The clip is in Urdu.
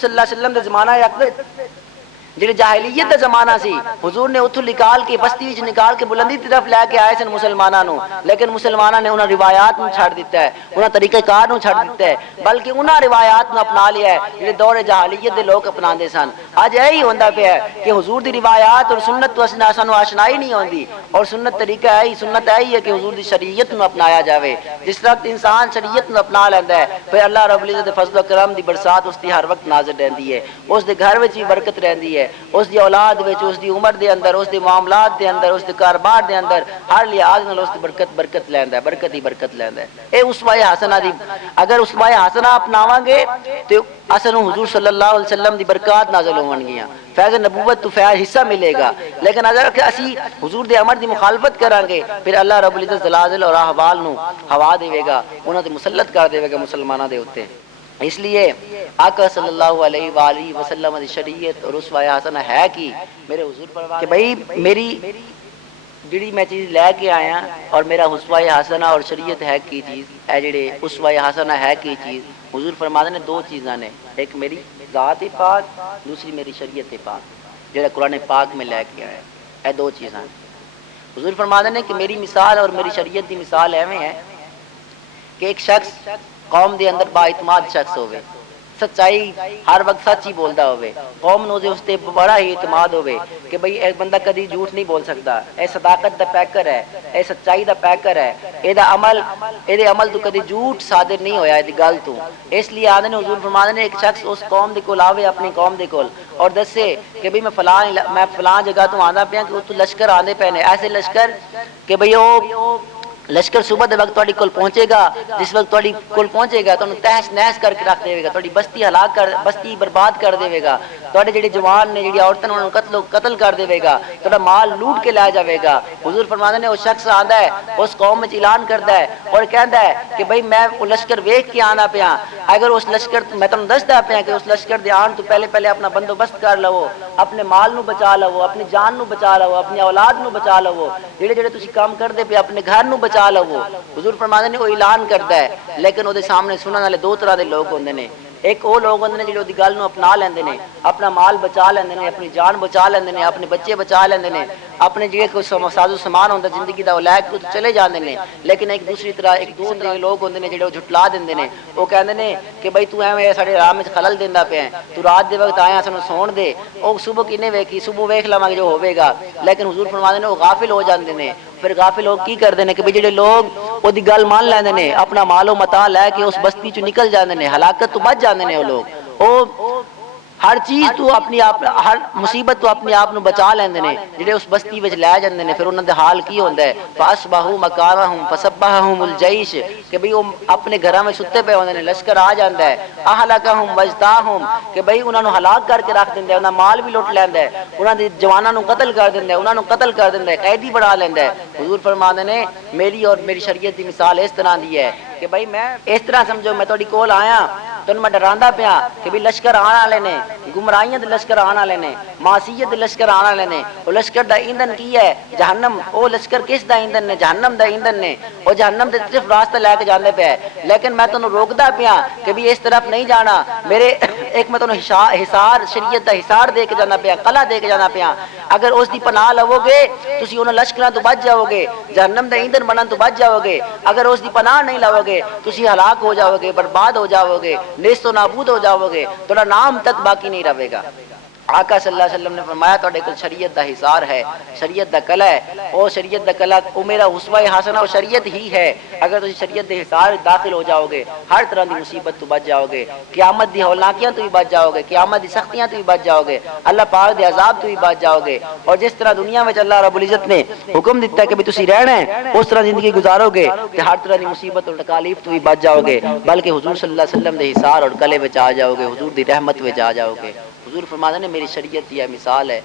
صلی اللہ علیہ وسلم دے زمانہ جڑے جاہلیت دا زمانہ سی، حضور نے اتھوں نکال کے بستی وچ نکال کے بلندی طرف لے کے آئے سن مسلماناں نو، لیکن مسلماناں نے انہاں روایات نو چھڈ دیتا ہے، انہاں طریقہ کار نو چھڈ دیتا ہے، بلکہ انہاں روایات نو اپنا لیا ہے جڑے دور جاہلیت دے لوگ اپناندے سن۔ اج یہی ہوندا پیا ہے کہ حضور دی روایات اور سنت تو سانو آشنائی نہیں ہوندی، اور سنت طریقہ ہے سنت ہے کہ حضور دی شریعت نو اپنایا جاوے۔ جس وقت انسان شریعت نو اپنا لیندا ہے پھر اللہ رب العزت دے فضل و کرم دی برسات اس دی ہر وقت نازل رہندی ہے، اس دے گھر وچ بھی برکت رہندی ہے، اس دی اولاد وچ، اس دی عمر دے اندر، اس دے معاملات دے اندر، اس دے کاروبار دے اندر ہر لحاظ نال اس دی برکت لیندا ہے، برکت ہی برکت لیندا ہے۔ اے اسوہ حسنہ دی اگر اسوہ حسنہ اپناواں گے تے اسانوں حضور صلی اللہ علیہ وسلم دی برکات نازل ہون گیاں، فیض نبوت تو فیض حصہ ملے گا۔ لیکن اگر اسی حضور دے امر دی مخالفت کران گے پھر اللہ رب العزت زلازل اور احوال نو ہوا دے گا، انہاں تے مسلط کر دے گا مسلماناں دے اوتے۔ اس لیے آقا صلی اللہ علیہ وآلہ وسلم دی شریعت اور اسوہ حسنہ ہے کہ میرے حضور فرماتے کہ بھئی میری جڑی میں چیز لے کے آیا اور میرا اسوہ حسنہ اور شریعت ہے کی چیز، اے جڑے اسوہ حسنہ ہے کی چیز، حضور فرماتے نے دو چیزاں نے، ایک میری ذات پاک، دوسری میری شریعت پاک، جڑا قرآن پاک میں لے کے آیا، اے دو چیزاں۔ حضور فرماتے ہیں کہ میری مثال اور میری شریعت دی مثال ایویں ہے کہ ایک شخص قوم دے اندر با اعتماد شخص ہوئے، سچائی ہر وقت سچ ہی بولدا ہوئے، قوم نو دے اس تے بڑا ہی اعتماد ہوئے کہ بھئی ایک بندہ کدی جھوٹ نہیں بول سکتا، اے صداقت دا پیکر ہے، اے سچائی دا پیکر ہے، اے دا عمل تو کدی جھوٹ صادر نہیں ہویا دی گل تو۔ اس لیے آندے نے حضور فرماتے نے ایک شخص اس قوم دے کول آوے، اپنی قوم دے کول، اور دسے کہ بھئی میں فلاں جگہ تو آندا پیا کہ اتوں لشکر آندے پے نے، ایسے لشکر کہ بھئی او لشکر صبح دے وقت تہاڈی کول پہنچے گا، جس وقت تہاڈی کول پہنچے گا تانوں تہس نہس کر کے رکھ دے گا، تہاڈی بستی ہلاک کر بستی برباد کر دے گا، تہاڈے جڑے جوان نے جڑی عورتاں انہاں نوں قتل کر دے گا، تہاڈا مال لوٹ کے لے جاوے گا۔ حضور فرماتے ہیں وہ شخص آندا ہے اس قوم وچ اعلان کردا ہے اور کہندا ہے کہ بھئی میں وہ لشکر ویکھ کے آنا پیا، اگر اس لشکر میں تانوں دسدا پیا کہ اس لشکر دے آن تو پہلے اپنا بندوبست کر لو، اپنے مال نو بچا لو، اپنی جان نو بچا لو، اپنی اولاد نو بچا لو، جڑے تسی کام کردے پے اپنے گھر نو بچا لو۔ حضور فرماتے ہیں وہ اعلان کردا ہے، لیکن وہ دے سامنے سنن والے دو طرح دے لوگ ہوندے نے، ایک وہ لوگ ہوندے نے جڑے دی گل نو اپنا لیندے نے، اپنا مال بچا لیندے نے، اپنی جان بچا لیندے نے، اپنے بچے بچا لیندے نے، اپنے جڑے کوئی ساز و سامان ہوندا زندگی دا وہ لے کے چلے جاندے نے، لیکن ایک دوسرے لوگ ہوندے نے جڑے وہ جھٹلا دیندے نے، وہ کہندے نے کہ بھئی تو ایویں ساڈے رام وچ خلل دیندا پیا ہے، تو رات دے وقت آیا سانوں سون دے، او صبح کنے ویکھی صبح ویکھ لواں گے جو ہوے گا، لیکن حضور فرماتے نے وہ غافل ہو جاندے نے۔ پھر غافل لوگ کی کردے نے کہ بھئی جڑے لوگ او دی گل مان لیندے نے، اپنا مال و متاع لے کے اس بستی چوں نکل جاندے نے، ہلاکت تو بچ جاندے نے وہ لوگ، او ہر چیز تو اپنی آپ ہر مصیبت تو اپنے آپ نو بچا لیندے نے، جڑے اس بستی وچ لے جاندے نے، پھر انہاں دے حال کی ہوندا ہے فاصبحوا مکانہم فسبحهم الجیش کہ بھئی وہ اپنے گھراں وچ ستے پے ہوندے نے، لشکر آ جاندا ہے، اہلکہم وجتاہم کہ بھئی انہاں نو ہلاک کر کے رکھ دیندا ہے، انہاں مال بھی لوٹ لیندا ہے، انہاں دے جواناں نو قتل کر دیندا ہے، انہاں نو قتل کر دیندا ہے، قیدی بنا لیندا ہے۔ حضور فرماندے نے میری اور میری شریعت دی مثال اس طرح دی ہے کہ بھئی میں اس طرح سمجھو میں تہاڈی کول آیا تینوں میں ڈراندا پیا کہ بھئی لشکر آن والے نے، گمراہیاں دے لشکر آن والے نے، معصیت دے لشکر آن والے نے، وہ لشکر دا ایندھن کی ہے جہنم، وہ لشکر کس دا ایندھن نے؟ جہنم دا ایندھن نے، وہ جہنم دے طرف راستہ لے کے جاندے پے، لیکن میں تینوں روکدا پیا کہ بھی اس طرف نہیں جانا، میرے ایک میں تینوں حصار شریعت دا حصار دے کے جانا پیا، قلعہ دے کے جانا پیا، اگر اس دی پناہ لو گے تسی انہاں لشکراں تو بچ جاؤ گے، جہنم دا ایندھن بنن تو بچ جاؤ گے، اگر اس دی پناہ نہیں لو گے تسی ہلاک ہو جاؤ گے، برباد ہو جاؤ گے، نیست و نابود ہو جاؤ گے، تہاڈا نام تک باقی نہیں رہے گا۔ آقا صلی اللہ علیہ وسلم نے فرمایا تہاڈے کول شریعت دا حصار ہے، شریعت دا قلعہ ہے، او شریعت دا قلعہ او میرا اسوہ حسنہ او شریعت ہی ہے، اگر تسی شریعت دے حصار داخل ہو جاؤ گے ہر طرح دی مصیبت تو بچ جاؤ گے، قیامت دی ہولناکیاں تو بھی بچ جاؤ گے، قیامت دی سختیاں تو بھی بچ جاؤ گے، اللہ پاک دے عذاب تو بھی بچ جاؤ گے، اور جس طرح دنیا میں اللہ رب العزت نے حکم دیتا ہے کہ تسی رہنا ہے اس طرح زندگی گزارو گے تے ہر طرح دی مصیبت اور تکالیف تو بھی بچ جاؤ گے، بلکہ حضور صلی اللہ علیہ وسلم دے حصار اور قلعے وچ آ جاؤ گے، حضور دی رحمت وچ آ جاؤ گے۔ حضور فرماتے ہیں میری شریعت یہ مثال ہے۔